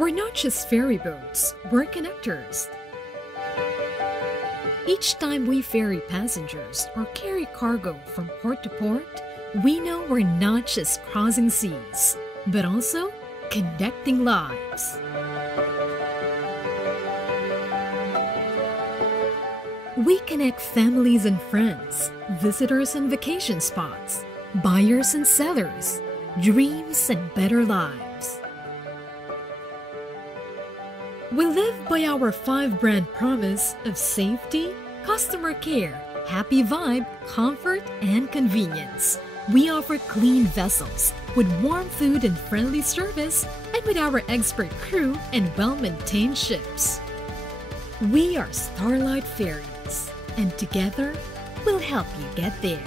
We're not just ferry boats, we're connectors. Each time we ferry passengers or carry cargo from port to port, we know we're not just crossing seas, but also connecting lives. We connect families and friends, visitors and vacation spots, buyers and sellers, dreams and better lives. We live by our 5-brand promise of safety, customer care, happy vibe, comfort, and convenience. We offer clean vessels with warm food and friendly service, and with our expert crew and well-maintained ships. We are Starlite Ferries, and together we'll help you get there.